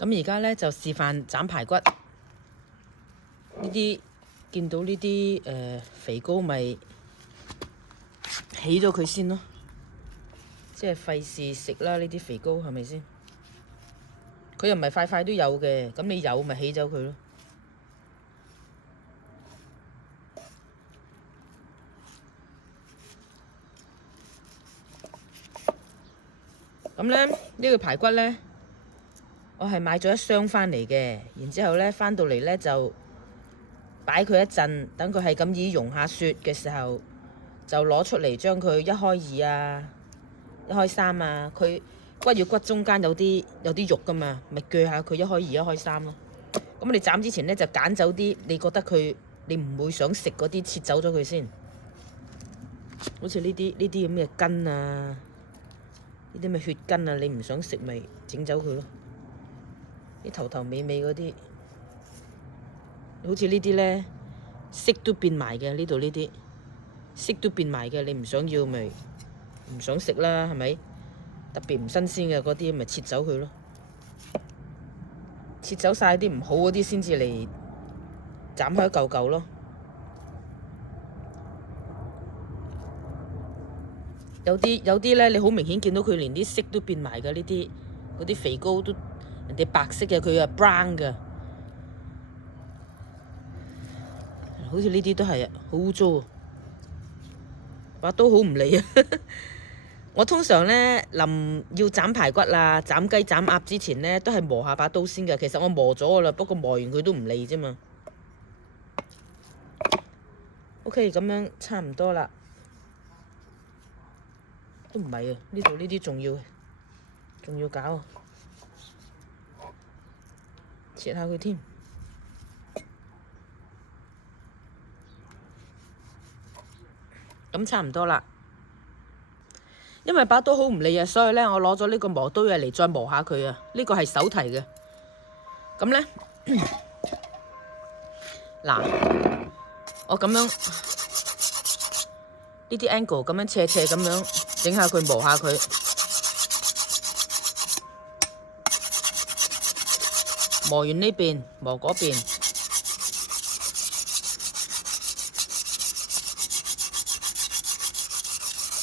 咁而家咧就示範斬排骨，呢啲見到呢啲肥膏咪起咗佢先咯，即係費事食啦呢啲肥膏係咪先？佢又唔係塊塊都有嘅，咁你有咪起咗佢咯。咁咧呢個排骨咧，我係買咗一箱返嚟嘅，然之後咧返到嚟咧就擺佢一陣，等佢係咁以溶下雪嘅時候，就攞出嚟將佢一開二啊，一開三啊，佢骨與骨中間有啲肉噶嘛，咪鋸下佢一開二一開三咯。咁你斬之前咧就揀走啲你覺得佢你唔會想食嗰啲，切走咗佢先。好似呢啲咁嘅筋啊，呢啲咪血筋啊，你唔想食咪整走佢咯。啲頭頭尾尾嗰啲，好似呢啲咧色都變埋嘅，呢度呢啲色都變埋嘅，你唔想要咪唔想食啦，係咪？特別唔新鮮嘅嗰啲咪切走佢咯，切走晒啲唔好嗰啲先至嚟斬開一嚿嚿咯。有啲咧，你好明顯見到佢連啲色都變埋嘅，呢啲嗰啲肥膏都人哋白色嘅，佢係 brown 嘅，好似呢啲都係啊，好污糟啊！把刀好唔利啊！我通常咧臨要斬排骨啊、斬雞、斬鴨之前咧，都係磨下把刀先嘅。其實我磨咗噶啦，不過磨完佢都唔利啫嘛。OK， 咁樣差唔多啦。都唔係啊，呢度呢啲仲要搞啊，切下佢添。咁差唔多啦。因為把刀好唔利啊，所以咧我攞咗呢個磨刀嚟再磨下佢啊。呢個係手提嘅。咁咧嗱，我咁樣呢啲 angle 咁樣斜咁樣整下佢，磨下佢，磨完呢邊磨嗰邊。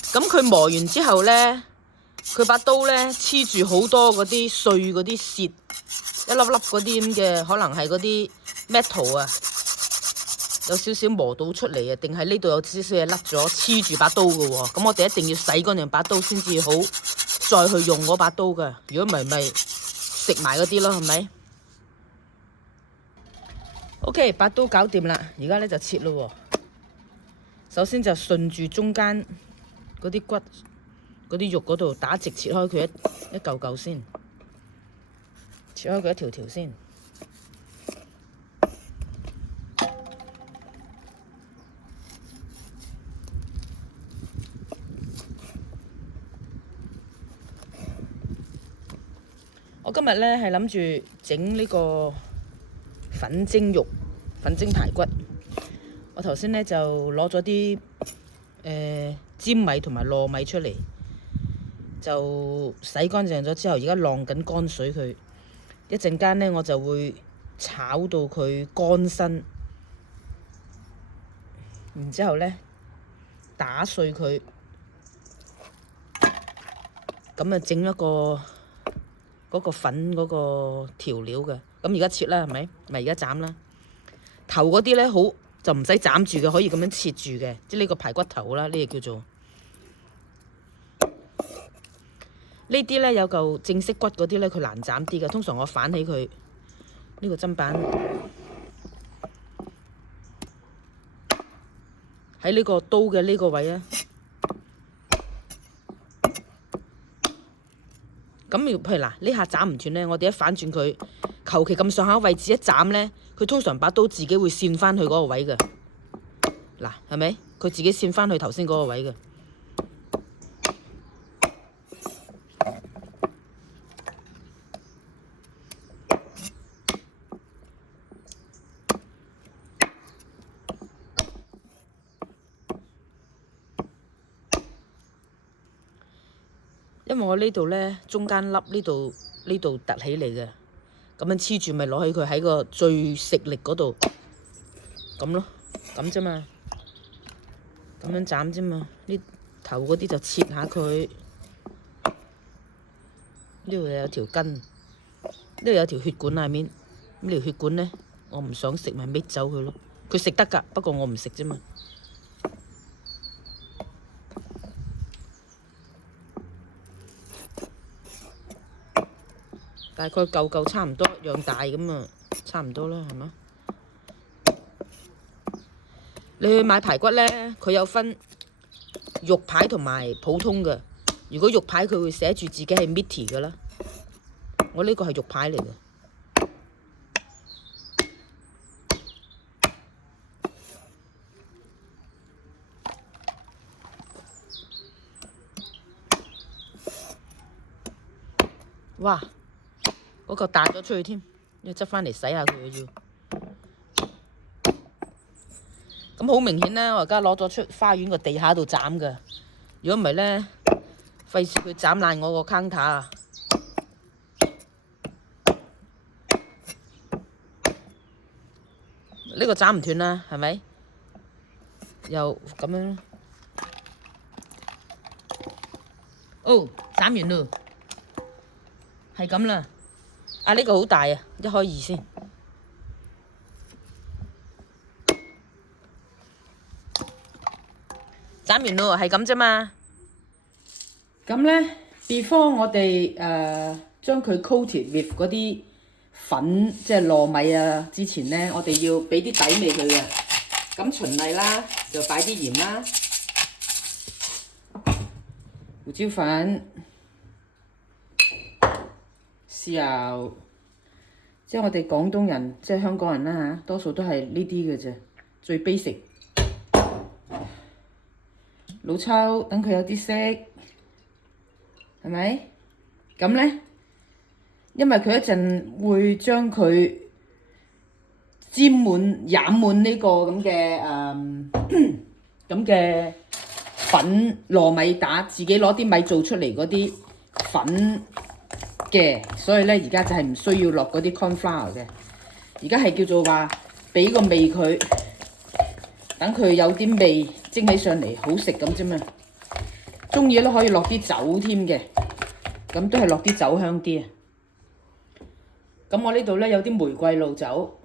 咁佢磨完之後咧，佢把刀咧黐住好多嗰啲碎嗰啲屑，一粒粒嗰啲咁嘅，可能係嗰啲 metal 啊，有少少磨到出嚟啊，定係呢度有少少嘢甩咗黐住把刀嘅喎。咁我哋一定要洗乾淨把刀先至好再去用嗰把刀嘅，如果唔係咪食埋嗰啲咯，係咪？OK， 把刀搞掂啦，而家咧就切咯喎。首先就順住中間嗰啲骨、嗰啲肉嗰度打直切開佢一嚿嚿先，切開佢一條條先。我今日咧係諗住整呢個粉蒸肉、粉蒸排骨。我頭先咧就攞咗啲尖米同埋糯米出嚟，就洗乾淨咗之後，而家晾緊乾水佢。一陣間咧我就會炒到佢乾身，然之後咧打碎佢，咁啊整一個嗰個粉嗰個調料嘅。咁而家切啦，係咪？咪而家斬啦。頭嗰啲咧好就唔使斬住嘅，可以咁樣切住嘅，即係呢個排骨頭啦，呢個叫做。呢啲咧有嚿正式骨嗰啲咧，佢難斬啲嘅。通常我反起佢呢個砧板喺呢個刀嘅呢個位啊。咁譬如嗱，呢下斬唔斷咧，我哋一反轉佢，求其咁上下位置一斬咧，佢通常把刀自己會線翻去嗰個位嘅。嗱，係咪？佢自己線翻去頭先嗰個位嘅。因為我呢度咧中間粒呢度凸起嚟嘅，咁樣黐住，咪攞起佢喺個最食力嗰度，咁咯，咁啫嘛，咁樣斬啫嘛。呢頭嗰啲就切下佢，呢度有條筋，呢度有條血管下面，呢條血管呢，我唔想食咪搣走佢咯。佢食得㗎，不過我唔食啫嘛。大概嚿嚿差唔多一樣大咁啊，差唔多啦，係嘛？你去買排骨呢，佢有分肉排同埋普通嘅。如果肉排佢會寫住自己係 meaty 嘅啦，我呢個係肉排嚟嘅。哇！嗰嚿彈咗出去添，要執返嚟洗下佢要。咁好明顯呢，我而家攞咗出花園個地下度斬㗎。如果唔係呢，費事佢斬爛我個 counter 啊！呢個斬唔斷啦，係咪？又咁樣。哦，斬完咯，係咁啦。啊，呢個好大啊，一開二先。斬完咯，係咁啫嘛。咁呢 before 我哋將佢 coated with 嗰啲粉，即係糯米啊，之前呢，我哋要俾啲底味佢嘅。咁循例啦，就擺啲鹽啦、胡椒粉、豉油，即係我哋廣東人，即係香港人啦嚇，多數都係呢啲嘅啫，最 basic。老抽等佢有啲色，係咪？咁呢，因為佢一陣會將佢染滿呢個咁嘅粉糯米打，自己攞啲米做出嚟嗰啲粉嘅，所以呢，而家就係唔需要落嗰啲 corn flour 嘅，而家係叫做話俾個味佢，等佢有啲味蒸起上嚟好食咁啫嘛。鍾意都可以落啲酒添嘅，咁都係落啲酒香啲啊。咁我呢度呢，有啲玫瑰露酒，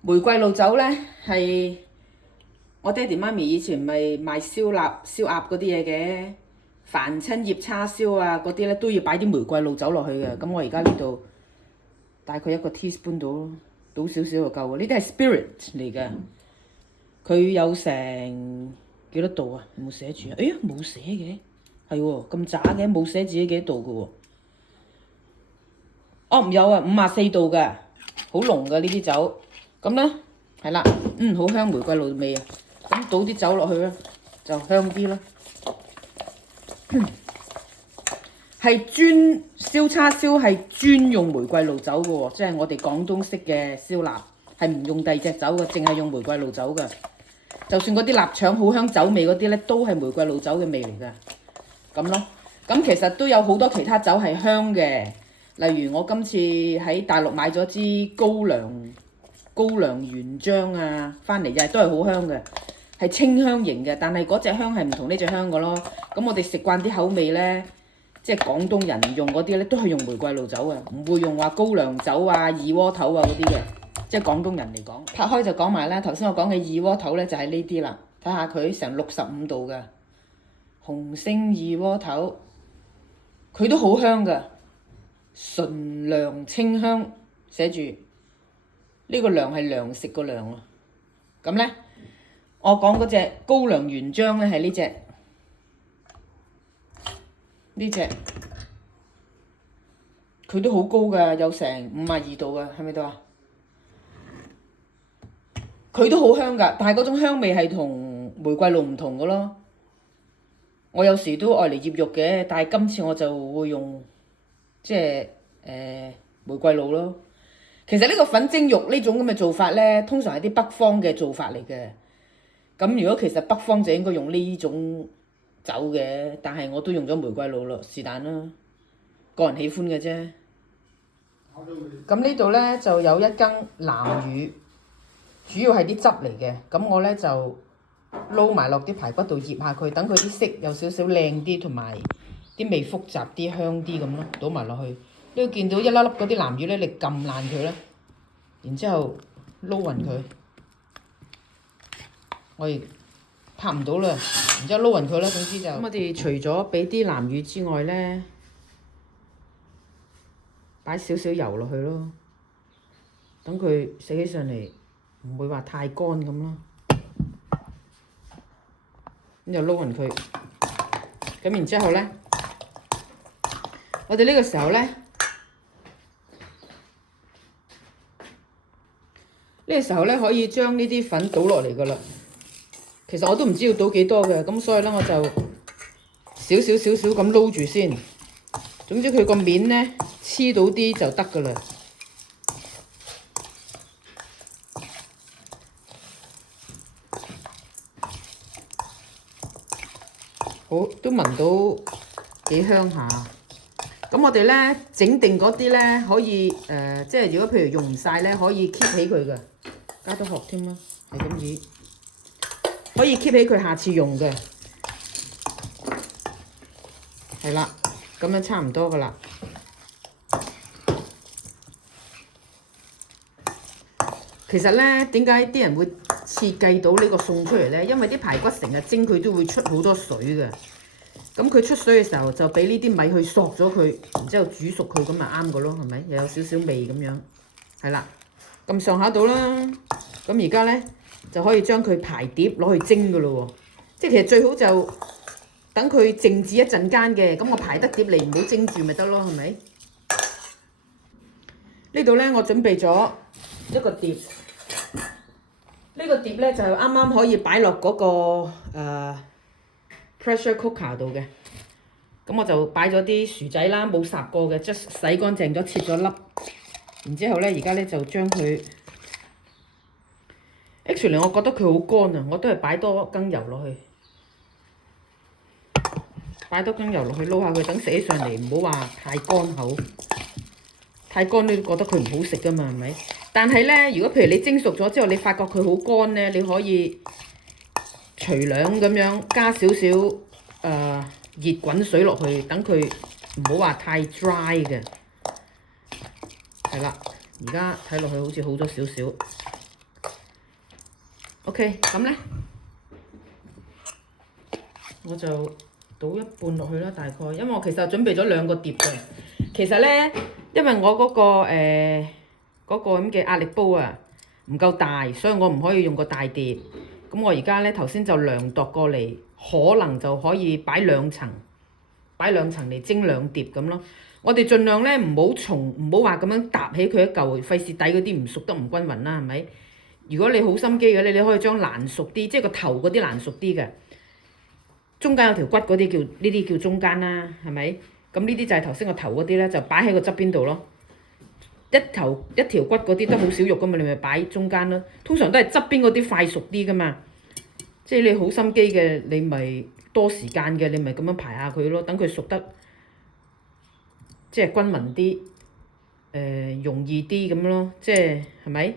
玫瑰露酒呢，係我爹哋媽咪以前咪賣燒鴨嗰啲嘢嘅，凡親醃叉燒啊嗰啲呢，都要擺啲玫瑰露酒落去嘅。咁我而家呢度大概1個 teaspoon 到咯，倒少少就夠嘅。呢啲係 spirit 嚟嘅，佢有成幾多度啊？有冇寫住啊？哎呀，冇寫嘅，係喎，咁渣嘅，冇寫自己幾多度嘅喎。哦，唔有啊，54度嘅，好濃嘅呢啲酒。咁呢，係啦，好香玫瑰露味啊！咁倒啲酒落去啦，就香啲啦。係專燒叉燒係專用玫瑰露酒嘅喎，即係我哋廣東式嘅燒臘係唔用第二隻酒嘅，淨係用玫瑰露酒嘅。就算嗰啲臘腸好香酒味嗰啲呢，都係玫瑰露酒嘅味嚟㗎。咁咯，咁其實都有好多其他酒係香嘅，例如我今次喺大陸買咗支高粱原漿啊，翻嚟又係都係好香嘅，係清香型嘅，但係嗰隻香係唔同呢隻香嘅咯。咁我哋食慣啲口味呢，即係廣東人用嗰啲呢，都係用玫瑰露酒嘅，唔會用話高粱酒啊、二鍋頭啊嗰啲嘅。即係廣東人嚟講，拍開就講埋啦。頭先我講嘅二鍋頭呢，就係呢啲啦，睇下佢成65度嘅紅星二鍋頭，佢都好香㗎，純糧清香，寫住呢個糧係糧食個糧啊。咁呢，我講嗰隻高粱原漿呢係呢隻，佢都好高㗎，有成52度㗎，係咪到啊？佢都好香㗎，但係嗰種香味係同玫瑰露唔同嘅咯。我有時都愛嚟醃肉嘅，但係今次我就會用即係玫瑰露咯。其實呢個粉蒸肉呢種咁嘅做法呢，通常係啲北方嘅做法嚟嘅。咁如果其實北方就應該用呢種酒嘅，但係我都用咗玫瑰露咯，是但啦，個人喜歡嘅啫。好咁呢度咧就有一羹南乳，主要係啲汁嚟嘅。咁我咧就撈埋落啲排骨度醃下佢，等佢啲色有少少靚啲，同埋啲味複雜啲、香啲咁咯。倒埋落去，呢度見到一粒粒嗰啲南乳咧，你撳爛佢啦，然之後撈勻佢。我哋拍唔到啦，然之後撈勻佢啦。總之就咁，我哋除咗俾啲南乳之外咧，擺少少油落去咯，等佢食起上嚟唔會話太乾咁咯。咁就撈勻佢，咁然之後咧，我哋呢個時候咧，可以將呢啲粉倒落嚟噶啦。其實我都唔知要倒幾多嘅，咁所以咧我就少少咁撈住先。總之佢個面咧黐到啲就得噶啦。好，都聞到幾香下。咁我哋咧整定嗰啲咧可以即係如果譬如用唔晒咧，可以 keep 起佢嘅，加多殼添啦，係咁意。可以 keep 起佢，下次用嘅，係啦，咁樣差唔多噶啦。其實咧，點解啲人會設計到呢個餸出嚟咧？因為啲排骨成日蒸佢都會出好多水嘅，咁佢出水嘅時候就俾呢啲米去索咗佢，然之後煮熟佢咁咪啱嘅咯，係咪？又有少少味咁樣，係啦，咁上下到啦。咁而家咧就可以將佢排碟攞去蒸嘅咯喎，即係其實最好就等佢靜置一陣間嘅，咁我排得碟嚟唔好蒸住咪得咯，係咪？呢度咧我準備咗一個碟，呢個碟咧就啱啱可以擺落嗰個pressure cooker 度嘅。咁我就擺咗啲薯仔啦，冇烚過嘅，即係洗乾淨咗，切咗粒。然之後咧，而家咧就將佢 actually 我覺得佢好乾啊，我都係擺多羹油落去，擺多羹油落去撈下佢，等食起上嚟唔好話太乾口。太乾你都覺得佢唔好食噶嘛，係咪？但係咧，如果譬如你蒸熟咗之後，你發覺佢好乾咧，你可以隨兩咁樣加少少熱滾水落去，等佢唔好話太 dry 嘅。係啦，而家睇落去好似好咗少少。OK， 咁咧我就倒一半落去啦，大概，因為我其實準備咗2個碟嘅。其實咧，因為我嗰個咁嘅壓力煲啊唔夠大，所以我唔可以用個大碟。咁我而家咧頭先就量度過嚟，可能就可以擺兩層嚟蒸2碟咁咯。我哋盡量咧唔好話咁樣搭起佢一嚿，費事底嗰啲唔熟得唔均勻啦，係咪？如果你好心機嘅，你可以將爛熟啲，即係個頭嗰啲爛熟啲嘅，中間有條骨嗰啲呢啲叫中間啦，係咪？咁呢啲就係頭先個頭嗰啲咧，就擺喺個側邊度咯。一條骨嗰啲都好少肉噶嘛，你咪擺中間咯。通常都係側邊嗰啲快熟啲噶嘛。即係你好心機嘅，你咪多時間嘅，你咪咁樣排下佢咯，等佢熟得即係均勻啲，容易啲咁咯。即係咪？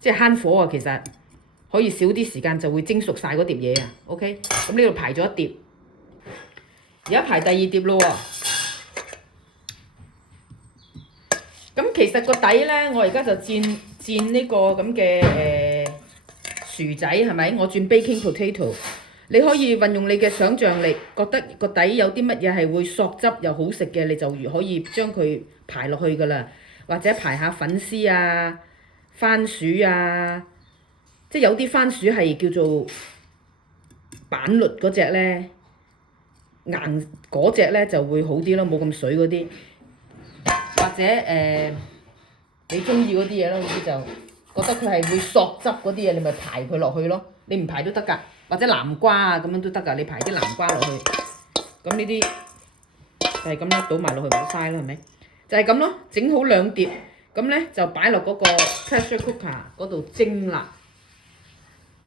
即係慳火啊！其實可以少啲時間就會蒸熟晒嗰碟嘢啊。OK， 咁呢度排咗一碟，而家排第2碟咯喎。咁其實個底咧，我而家就煎呢個咁嘅薯仔係咪？我轉 baking potato， 你可以運用你嘅想像力，覺得個底有啲乜嘢係會索汁又好食嘅，你就可以將佢排落去噶啦，或者排下粉絲啊、番薯啊，即係有啲番薯係叫做板栗嗰隻咧，硬嗰隻咧就會好啲咯，冇咁水嗰啲。或者你中意嗰啲嘢咯，好似就覺得佢係會索汁嗰啲嘢，你咪排佢落去咯。你唔排都得㗎，或者南瓜啊咁樣都得㗎。你排啲南瓜落去，咁呢啲就係咁咯，倒埋落去唔好嘥啦，係咪？就係咁咯，整好2碟，咁咧就擺落嗰個 pressure cooker 嗰度蒸啦。